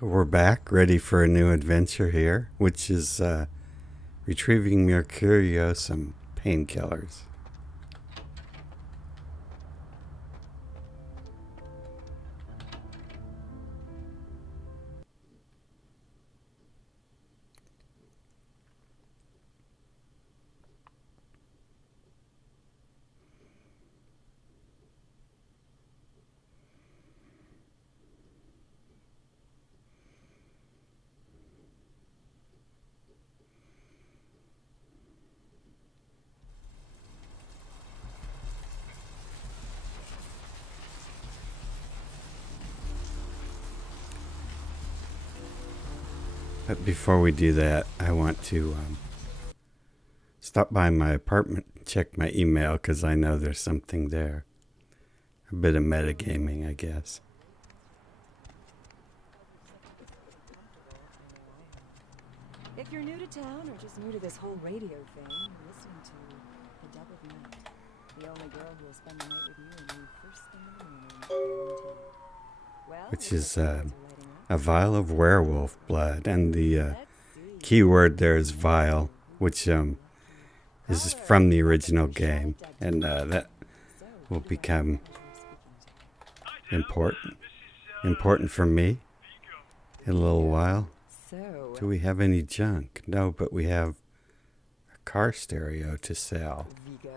So we're back, ready for a new adventure here, which is retrieving Mercurio some painkillers. But before we do that, I want to stop by my apartment and check my email because I know there's something there. A bit of metagaming, I guess. If you're new to town or just new to this whole radio thing, you're listening to The Dub of Night. The only girl who will spend the night with you and you first thing in the morning, guaranteed. Well, Which is a vial of werewolf blood. And the key word there is vial, which is from the original game. And that will become important for me in a little while. Do we have any junk? No, but we have a car stereo to sell. Vigo,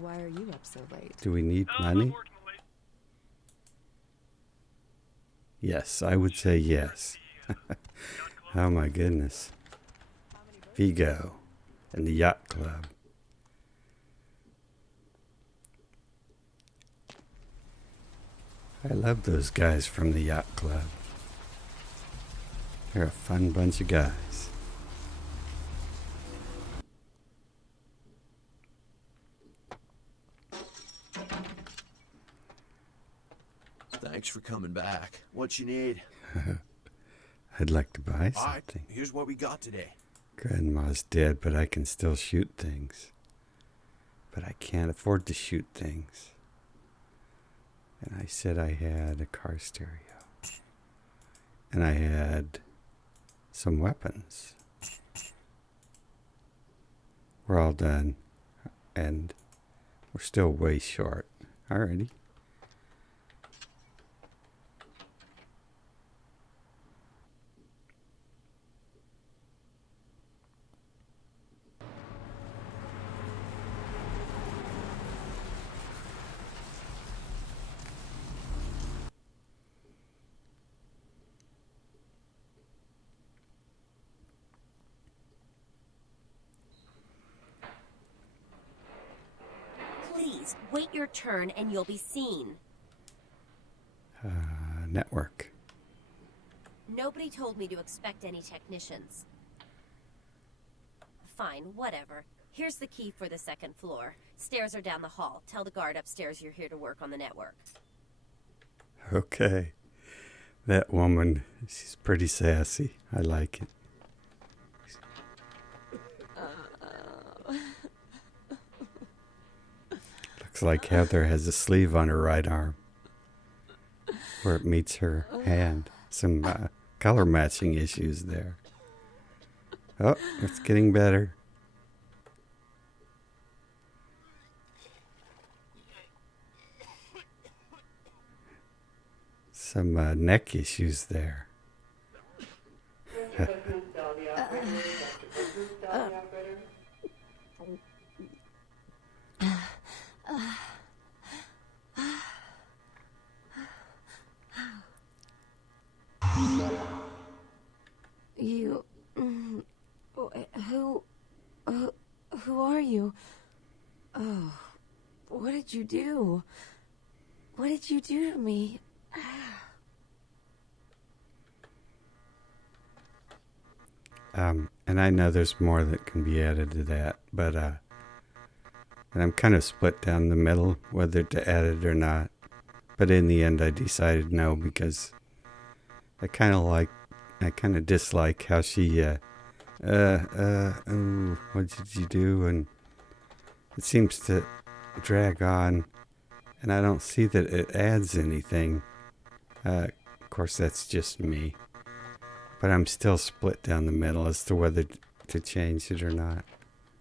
why are you up so late? Do we need money? Yes, I would say yes. Oh my goodness. Vigo and the Yacht Club. I love those guys from the Yacht Club. They're a fun bunch of guys. Thanks for coming back. What you need? I'd like to buy All right, something. here's what we got today. Grandma's dead, but I can still shoot things. But I can't afford to shoot things. And I said I had a car stereo. And I had some weapons. We're all done. And we're still way short. Alrighty. Please, wait your turn and you'll be seen. Network. Nobody told me to expect any technicians. Fine, whatever. Here's the key for the second floor. Stairs are down the hall. Tell the guard upstairs you're here to work on the network. Okay. That woman, she's pretty sassy. I like it. Looks like Heather has a sleeve on her right arm where it meets her hand. Some color matching issues there. Oh, it's getting better. Some neck issues there. You... Who are you? Oh, what did you do? What did you do to me? And I know there's more that can be added to that, but and I'm kind of split down the middle whether to add it or not. But in the end, I decided no because I kind of dislike how she, what did you do? And it seems to drag on, and I don't see that it adds anything. Of course, that's just me. But I'm still split down the middle as to whether to change it or not.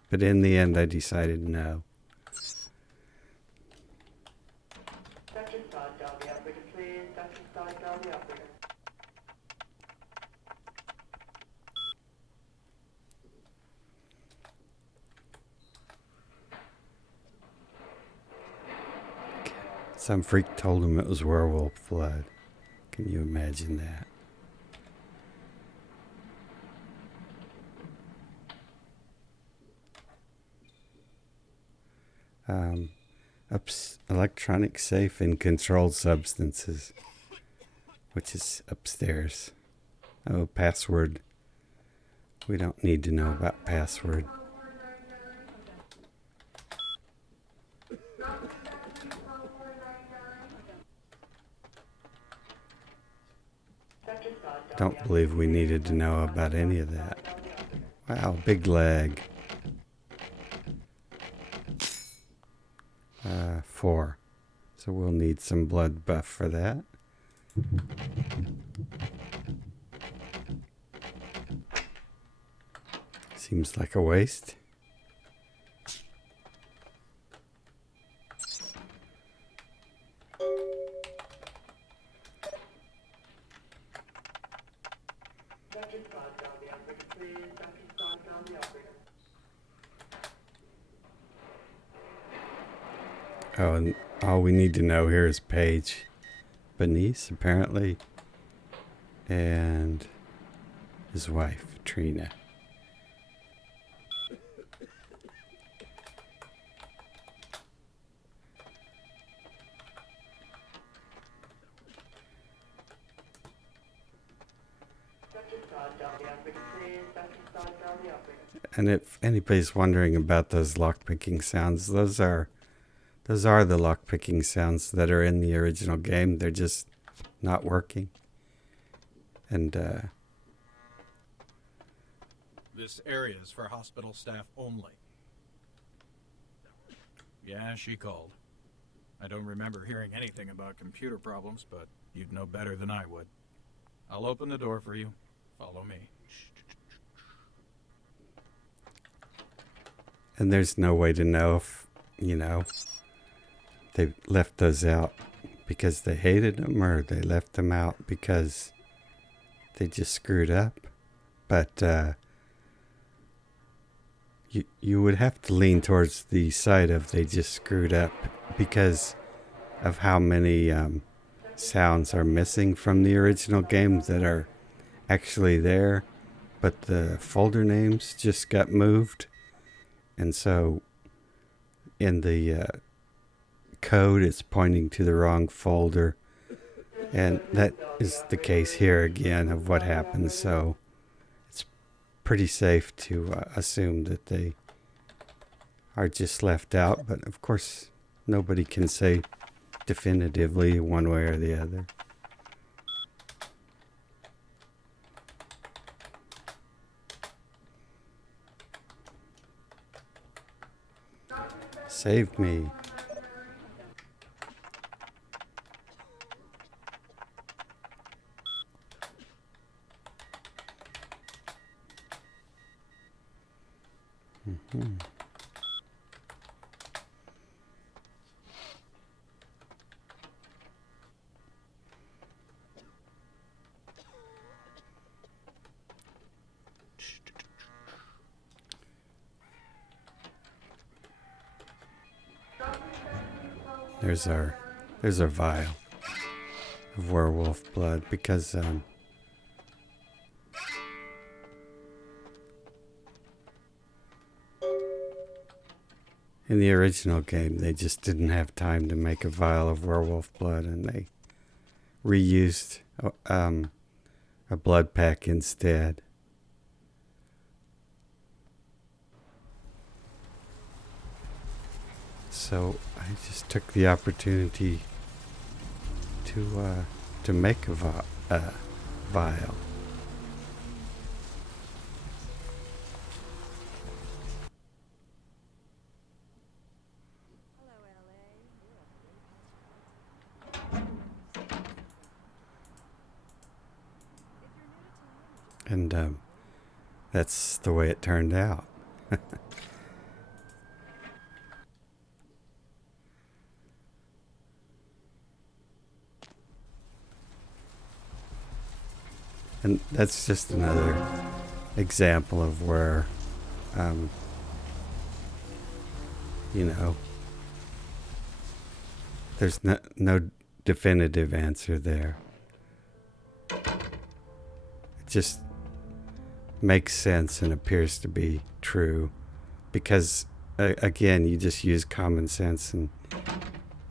But in the end, I decided no. Some freak told him it was werewolf blood. Can you imagine that? Electronic safe and controlled substances, which is upstairs. Oh, password. We don't need to know about password. Don't believe we needed to know about any of that. Wow, big leg. 4. So we'll need some blood buff for that. Seems like a waste. Oh, and all we need to know here is Paige, Bernice, apparently, and his wife, Trina. And if anybody's wondering about those lockpicking sounds, those are the lockpicking sounds that are in the original game. They're just not working. And this area is for hospital staff only. Yeah, she called. I don't remember hearing anything about computer problems, but you'd know better than I would. I'll open the door for you. Follow me. And there's no way to know if, they left those out because they hated them or they left them out because they just screwed up. But you would have to lean towards the side of they just screwed up because of how many sounds are missing from the original game that are actually there, but the folder names just got moved. And so in the code, it's pointing to the wrong folder. And that is the case here again of what happened. So it's pretty safe to assume that they are just left out. But of course, nobody can say definitively one way or the other. Save me. Mm-hmm. There's our vial of werewolf blood because in the original game they just didn't have time to make a vial of werewolf blood and they reused a blood pack instead. So I just took the opportunity to make a vial. Hello, LA. And that's the way it turned out. And that's just another example of where, you know, there's no definitive answer there. It just makes sense and appears to be true because, again, you just use common sense and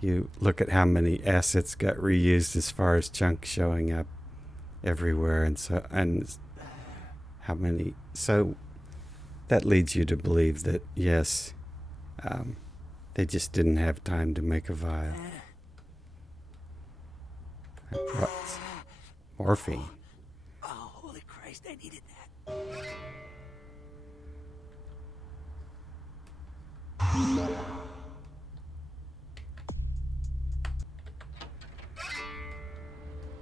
you look at how many assets got reused as far as junk showing up everywhere, and how many. So that leads you to believe that yes, they just didn't have time to make a vial. Morphine. Oh, holy Christ, I needed that.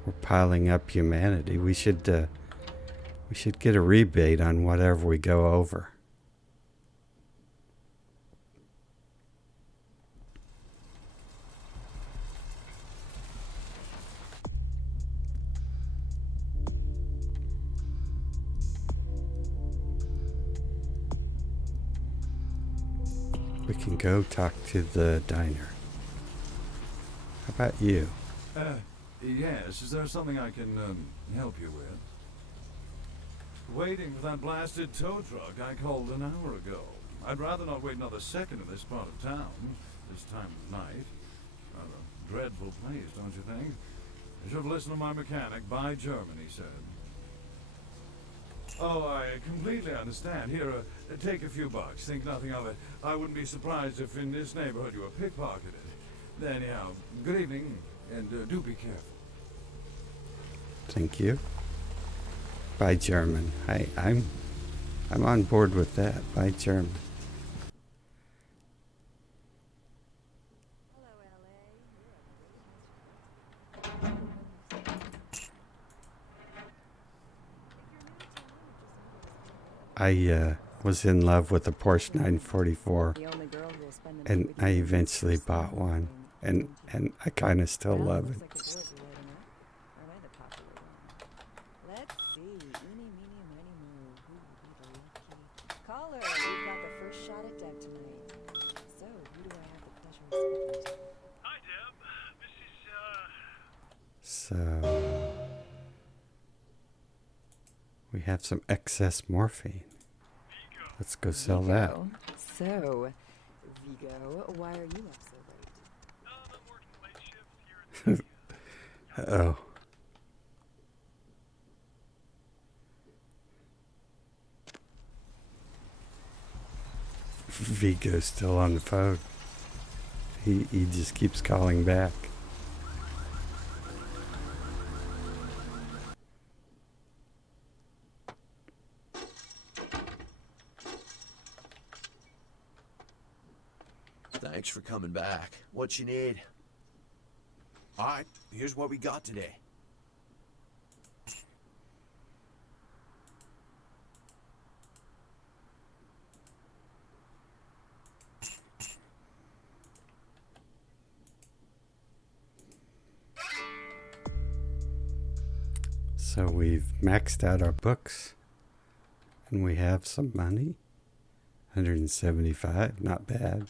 We're piling up humanity. We should get a rebate on whatever we go over. We can go talk to the diner. How about you? Yes, is there something I can help you with? Waiting for that blasted tow truck I called an hour ago. I'd rather not wait another second in this part of town, this time of night. A dreadful place, don't you think? I should have listened to my mechanic. Buy German, he said. Oh, I completely understand. Here, take a few bucks. Think nothing of it. I wouldn't be surprised if in this neighborhood you were pickpocketed. Anyhow, good evening, and do be careful. Thank you. Buy German. I'm on board with that. Buy German. I was in love with a Porsche 944, and I eventually bought one, and I kind of still love it. Let's see. Eeny, meeny, miny, moo. Who would be the lucky caller? We've got the first shot at Deb tonight. So, who do I have the pleasure of speaking to? Hi, Deb. This is, So we have some excess morphine. Let's go sell that. So, Vigo, why are you up so late? I'm working late shift here at the Uh-oh. Vigo's still on the phone. He just keeps calling back. Thanks for coming back. What you need? All right, here's what we got today. So we've maxed out our books, and we have some money. 175, not bad.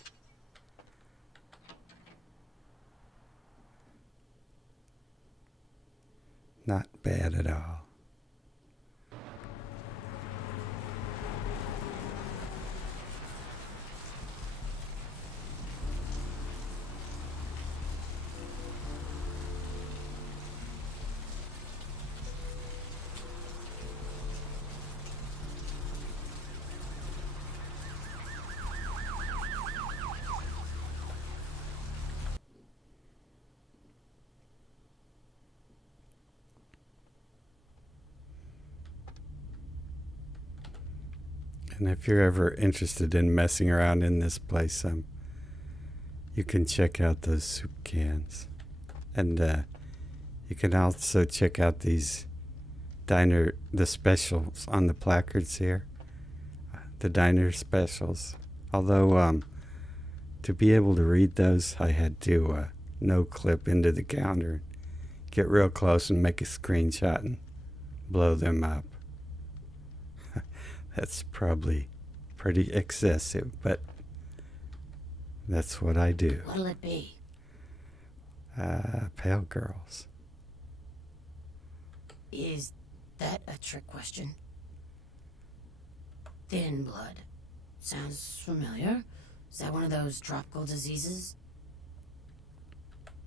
Not bad at all. And if you're ever interested in messing around in this place, you can check out those soup cans. And you can also check out these diner, the specials on the placards here. The diner specials. Although, to be able to read those, I had to no clip into the counter, get real close and make a screenshot and blow them up. That's probably pretty excessive, but that's what I do. What'll it be? Pale girls. Is that a trick question? Thin blood. Sounds familiar. Is that one of those tropical diseases?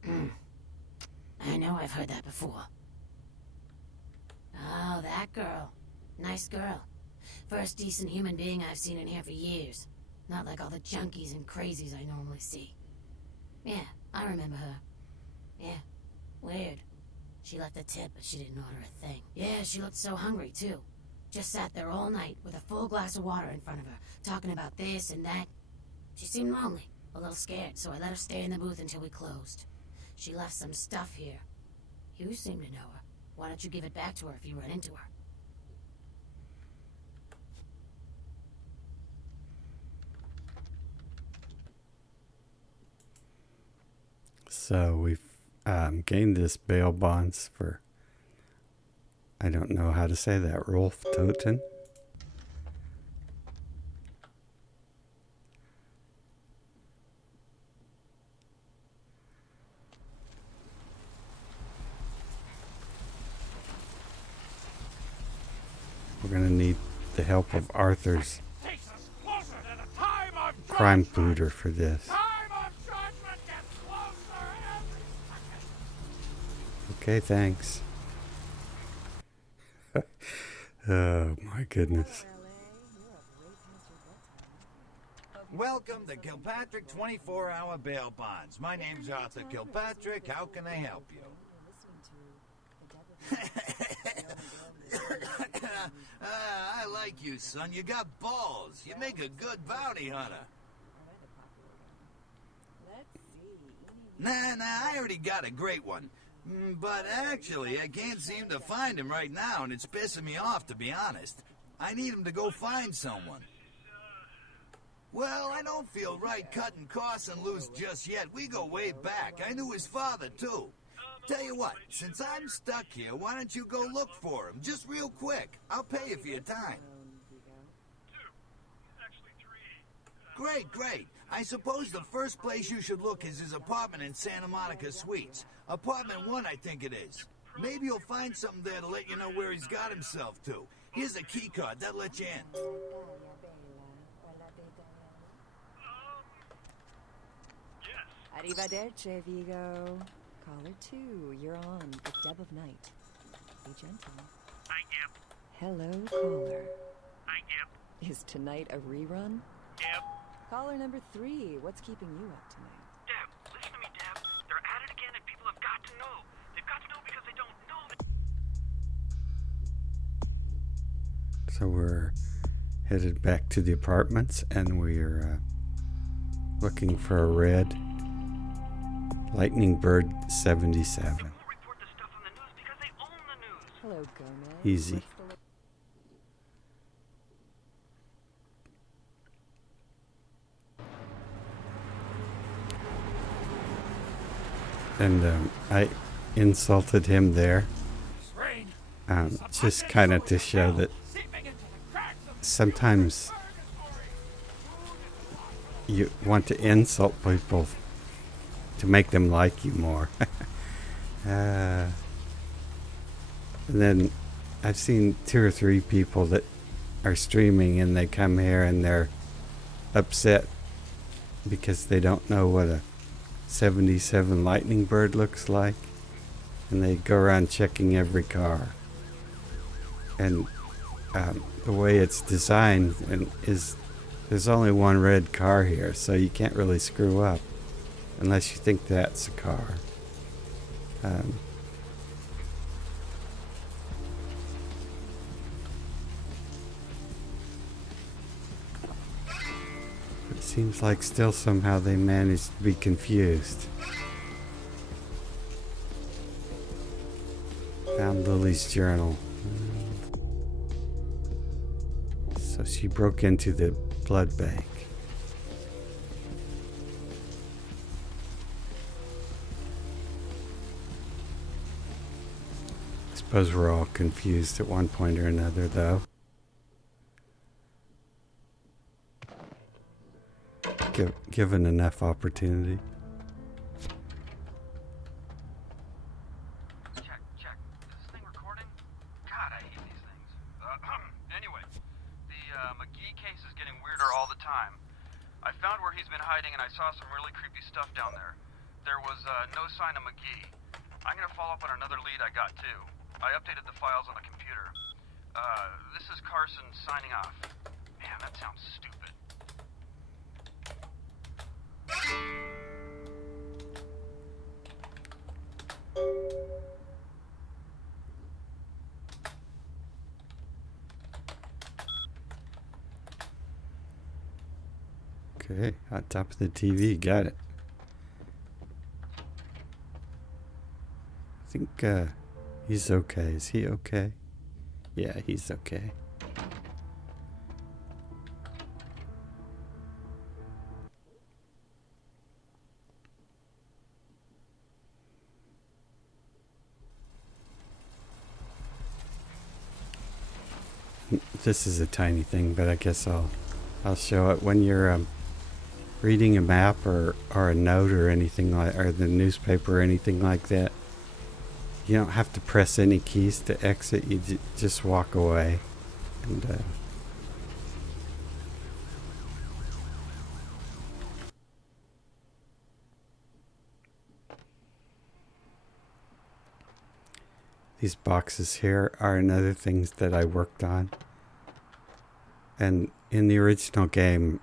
I know I've heard that before. Oh, that girl. Nice girl. First decent human being I've seen in here for years. Not like all the junkies and crazies I normally see. Yeah, I remember her. Yeah, weird. She left a tip, but she didn't order a thing. Yeah, she looked so hungry, too. Just sat there all night with a full glass of water in front of her, talking about this and that. She seemed lonely, a little scared, so I let her stay in the booth until we closed. She left some stuff here. You seem to know her. Why don't you give it back to her if you run into her? So we've gained this bail bonds for, I don't know how to say that, Rolf Toten. We're going to need the help of Arthur's crime booter for this. Okay, thanks. Oh, my goodness. Welcome to Kilpatrick 24-hour bail bonds. My name's Arthur Kilpatrick. How can I help you? I like you, son. You got balls. You make a good bounty hunter. Nah, I already got a great one. But actually, I can't seem to find him right now, and it's pissing me off, to be honest. I need him to go find someone. Well, I don't feel right cutting Carson loose just yet. We go way back. I knew his father, too. Tell you what, since I'm stuck here, why don't you go look for him? Just real quick. I'll pay you for your time. 2. Actually 3. Great. I suppose the first place you should look is his apartment in Santa Monica Suites. Apartment 1, I think it is. Maybe you'll find something there to let you know where he's got himself to. Here's a key card. That'll let you in. Yes. Arrivederci, Vigo. Caller 2, you're on the Deb of Night. Be gentle. I am. Hello, caller. I am. Is tonight a rerun? Deb. Caller number 3, what's keeping you up tonight? Deb, listen to me, Deb. They're at it again and people have got to know. They've got to know because they don't know that. So we're headed back to the apartments, and we're looking for a red Lightning Bird 77. People report this stuff on the news because they own the news. Hello, Gomez. Easy. What's the And I insulted him there, just kind of to show that sometimes you want to insult people to make them like you more. And then I've seen 2 or 3 people that are streaming and they come here and they're upset because they don't know what a 77 Lightning Bird looks like, and they go around checking every car. And the way it's designed is there's only one red car here, so you can't really screw up unless you think that's a car. It seems like still somehow they managed to be confused. Found Lily's journal. So she broke into the blood bank. I suppose we're all confused at one point or another, though. Given enough opportunity. Check. Is this thing recording? God, I hate these things. Anyway, the McGee case is getting weirder all the time. I found where he's been hiding and I saw some really creepy stuff down there. There was no sign of McGee. I'm gonna follow up on another lead I got too. I updated the files on the computer. This is Carson signing off. Man, that sounds stupid. Okay, on top of the TV, got it. I think he's okay. Is he okay? Yeah, he's okay. This is a tiny thing, but I guess I'll show it when you're reading a map or a note or anything like, or the newspaper or anything like that. You don't have to press any keys to exit. You just walk away, and these boxes here are another things that I worked on. And in the original game,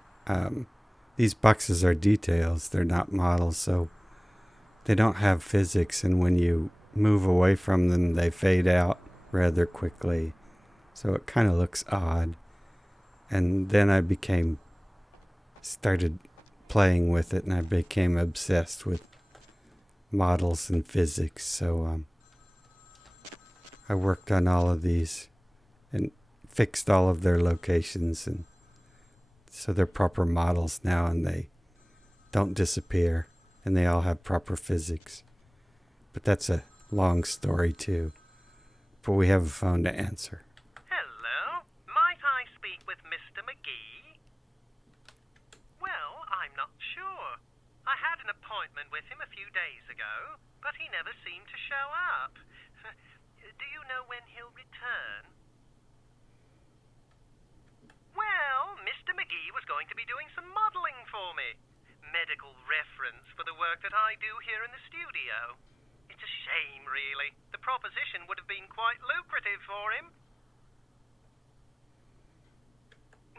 these boxes are details. They're not models, so they don't have physics. And when you move away from them, they fade out rather quickly. So it kind of looks odd. And then I started playing with it, and I became obsessed with models and physics. So I worked on all of these and fixed all of their locations, and so they're proper models now, and they don't disappear, and they all have proper physics. But that's a long story too. But we have a phone to answer. Hello? Might I speak with Mr. McGee? Well, I'm not sure. I had an appointment with him a few days ago, but he never seemed to show up. Do you know when he'll return? Well, Mr. McGee was going to be doing some modeling for me. Medical reference for the work that I do here in the studio. It's a shame, really. The proposition would have been quite lucrative for him.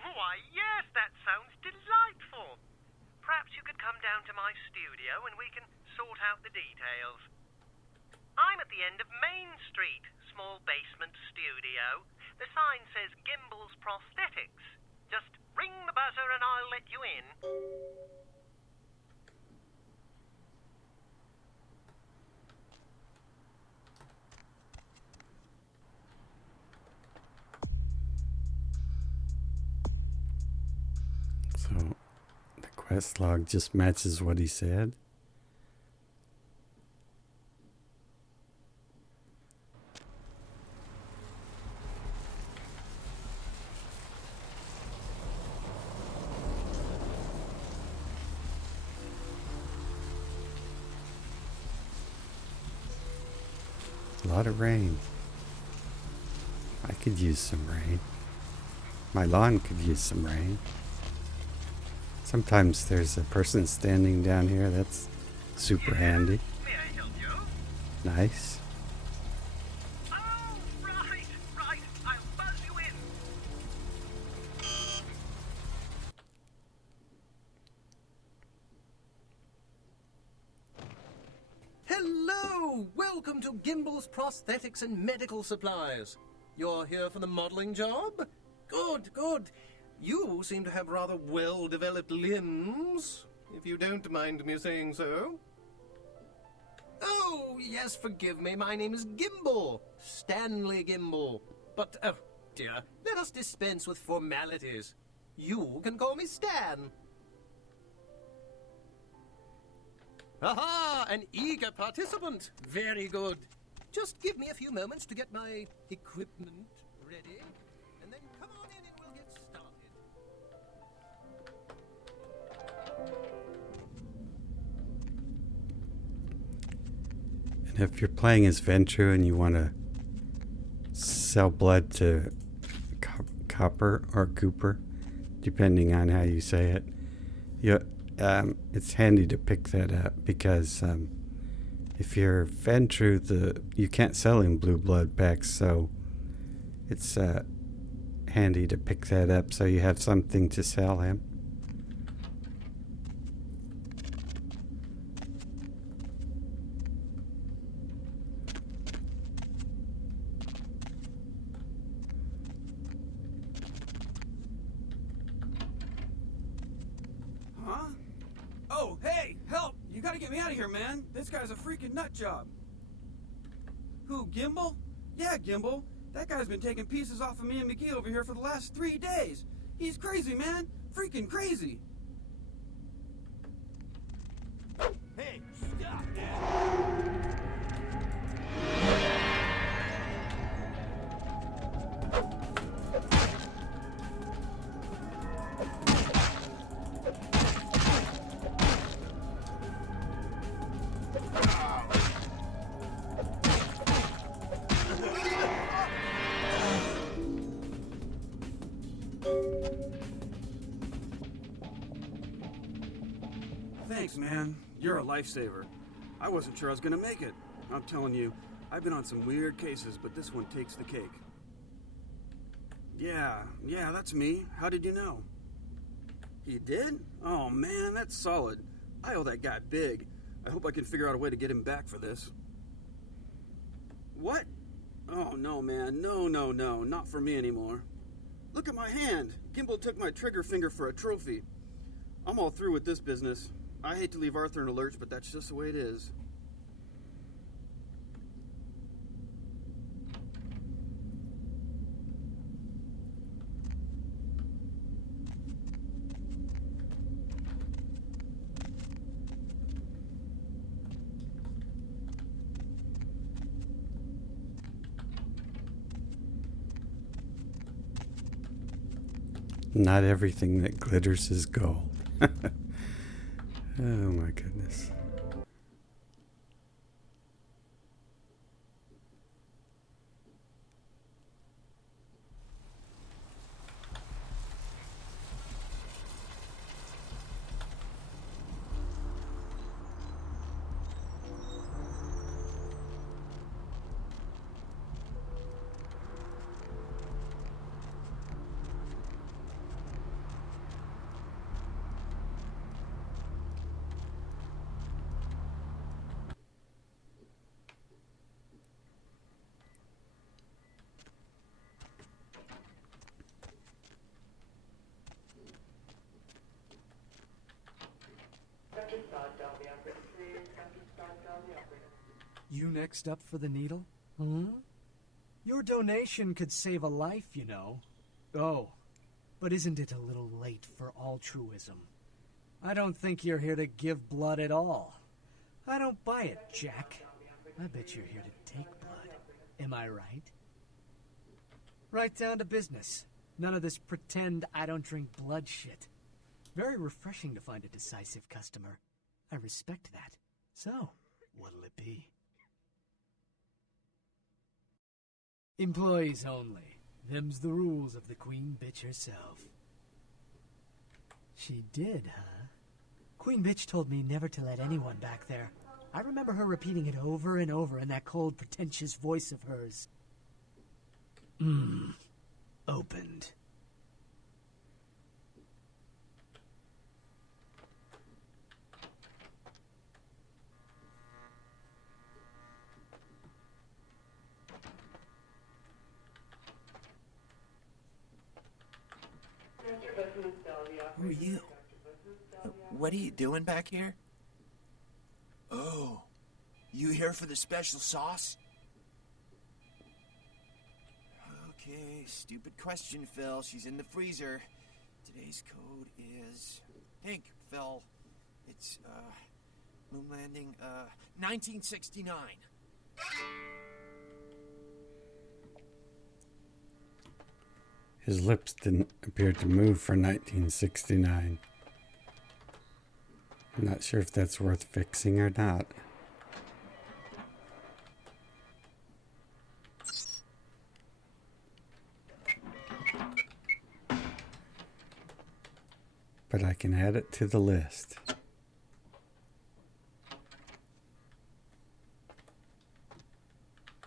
Why, yes, that sounds delightful. Perhaps you could come down to my studio and we can sort out the details. I'm at the end of Main Street, small basement studio. The sign says Gimbel's Prosthetics. Just ring the buzzer and I'll let you in. So the quest log just matches what he said. A lot of rain. I could use some rain. My lawn could use some rain. Sometimes there's a person standing down here. That's super handy. May I help you? Nice. Oh, right. I'll buzz you in. Hello! Welcome to Gimbel's Prosthetics and Medical Supplies. You're here for the modeling job? Good. You seem to have rather well-developed limbs, if you don't mind me saying so. Oh, yes, forgive me. My name is Gimbel. Stanley Gimbel. But, dear, let us dispense with formalities. You can call me Stan. Aha! An eager participant. Very good. Just give me a few moments to get my equipment ready, and then come on in and we'll get started. And if you're playing as Ventru and you want to sell blood to Copper or Cooper, depending on how you say it, it's handy to pick that up because if you're Ventru, you can't sell him blue blood packs, so it's handy to pick that up so you have something to sell him. Huh? Oh, hey, help! You gotta get me out of here, man. This guy's a freaking nut job. Who, Gimbal? Yeah, Gimbal. That guy's been taking pieces off of me and McGee over here for the last 3 days. He's crazy, man. Freaking crazy. Hey, stop that! Thanks, man. You're a lifesaver. I wasn't sure I was gonna make it. I'm telling you, I've been on some weird cases, but this one takes the cake. Yeah, that's me. How did you know? He did? Oh, man, that's solid. I owe that guy big. I hope I can figure out a way to get him back for this. What? Oh, no, man. No, not for me anymore. Look at my hand. Gimbal took my trigger finger for a trophy. I'm all through with this business. I hate to leave Arthur in a lurch, but that's just the way it is. Not everything that glitters is gold. Oh my goodness. You next up for the needle? Your donation could save a life, you know. Oh, but isn't it a little late for altruism? I don't think you're here to give blood at all. I don't buy it, Jack. I bet you're here to take blood. Am I right? Right down to business. None of this pretend I don't drink blood shit. Very refreshing to find a decisive customer. I respect that. So, what'll it be? Employees only. Them's the rules of the Queen Bitch herself. She did, huh? Queen Bitch told me never to let anyone back there. I remember her repeating it over and over in that cold, pretentious voice of hers. Opened. Who are you? What are you doing back here? Oh, you here for the special sauce? Okay, stupid question, Phil. She's in the freezer. Today's code is pink, Phil. It's, moon landing, 1969. His lips didn't appear to move for 1969. I'm not sure if that's worth fixing or not. But I can add it to the list.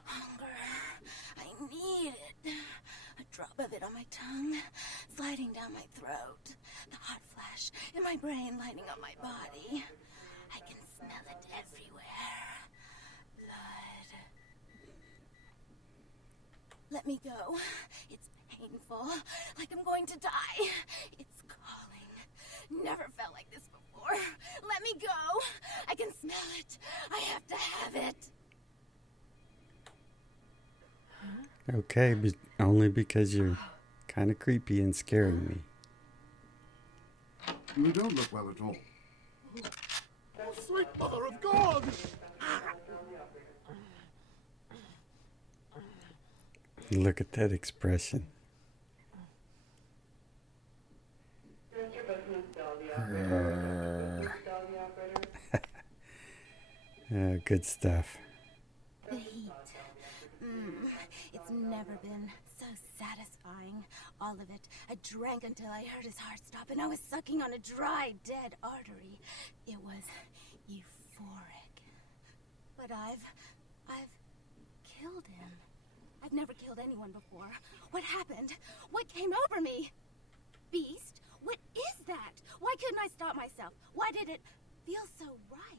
Hunger. I need it. A drop of it on my tongue, sliding down my throat. The hot flash in my brain lighting up my body. I can smell it everywhere. Blood. Let me go. It's painful, like I'm going to die. It's calling. Never felt like this before. Let me go. I can smell it. I have to have it. Okay, only because you're kind of creepy and scaring me. You don't look well at all. Oh, sweet mother of God! Look at that expression. Good stuff. The heat. It's never been so satisfying. All of it. I drank until I heard his heart stop, and I was sucking on a dry, dead artery. It was euphoric. But I've killed him. I've never killed anyone before. What happened? What came over me? Beast? What is that? Why couldn't I stop myself? Why did it feel so right?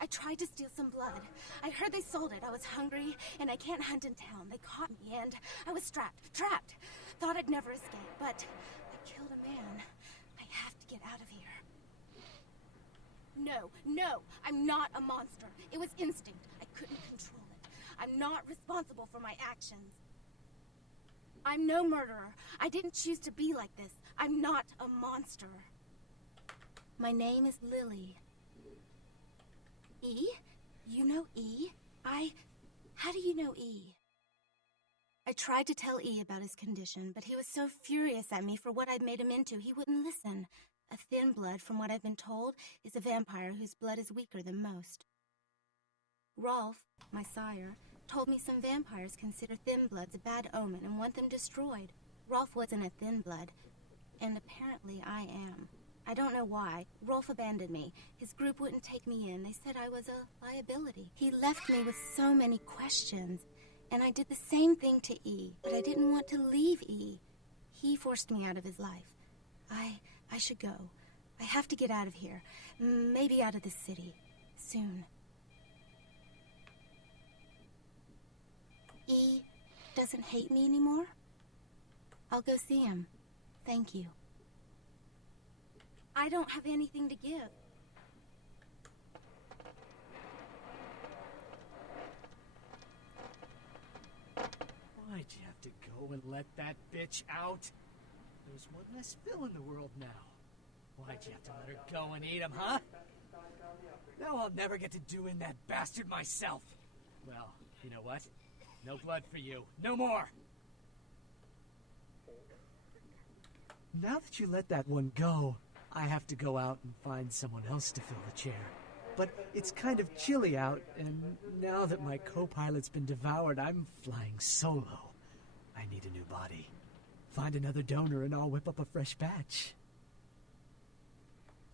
I tried to steal some blood. I heard they sold it. I was hungry, and I can't hunt in town. They caught me, and I was trapped. Thought I'd never escape, but I killed a man. I have to get out of here. No, I'm not a monster. It was instinct. I couldn't control it. I'm not responsible for my actions. I'm no murderer. I didn't choose to be like this. I'm not a monster. My name is Lily. E? You know E? How do you know E? I tried to tell E about his condition, but he was so furious at me for what I'd made him into, he wouldn't listen. A thin blood, from what I've been told, is a vampire whose blood is weaker than most. Rolf, my sire, told me some vampires consider thin bloods a bad omen and want them destroyed. Rolf wasn't a thin blood, and apparently I am. I don't know why. Rolf abandoned me. His group wouldn't take me in. They said I was a liability. He left me with so many questions, and I did the same thing to E, but I didn't want to leave E. He forced me out of his life. I should go. I have to get out of here. Maybe out of the city. Soon. E doesn't hate me anymore? I'll go see him. Thank you. I don't have anything to give. Why'd you have to go and let that bitch out? There's one less Phil in the world now. Why'd you have to let her go and eat him, huh? Now I'll never get to do in that bastard myself. Well, you know what? No blood for you. No more! Now that you let that one go, I have to go out and find someone else to fill the chair. But it's kind of chilly out, and now that my co-pilot's been devoured, I'm flying solo. I need a new body. Find another donor and I'll whip up a fresh batch.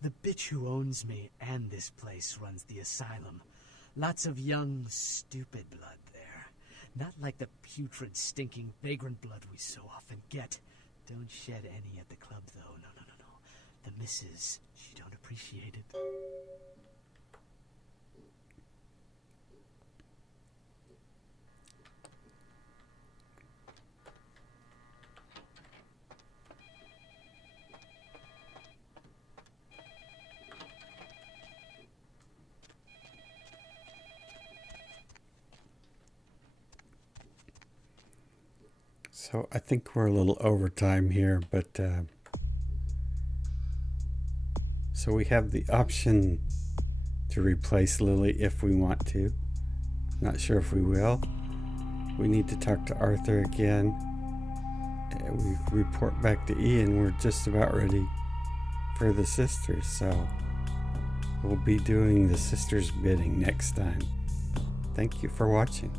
The bitch who owns me and this place runs the asylum. Lots of young, stupid blood there. Not like the putrid, stinking, vagrant blood we so often get. Don't shed any at the club, though. No. The missus, she don't appreciate it. So I think we're a little over time here, but so we have the option to replace Lily if we want to. Not sure if we will. We need to talk to Arthur again. We report back to Ian. We're just about ready for the sisters, so we'll be doing the sisters' bidding next time. Thank you for watching.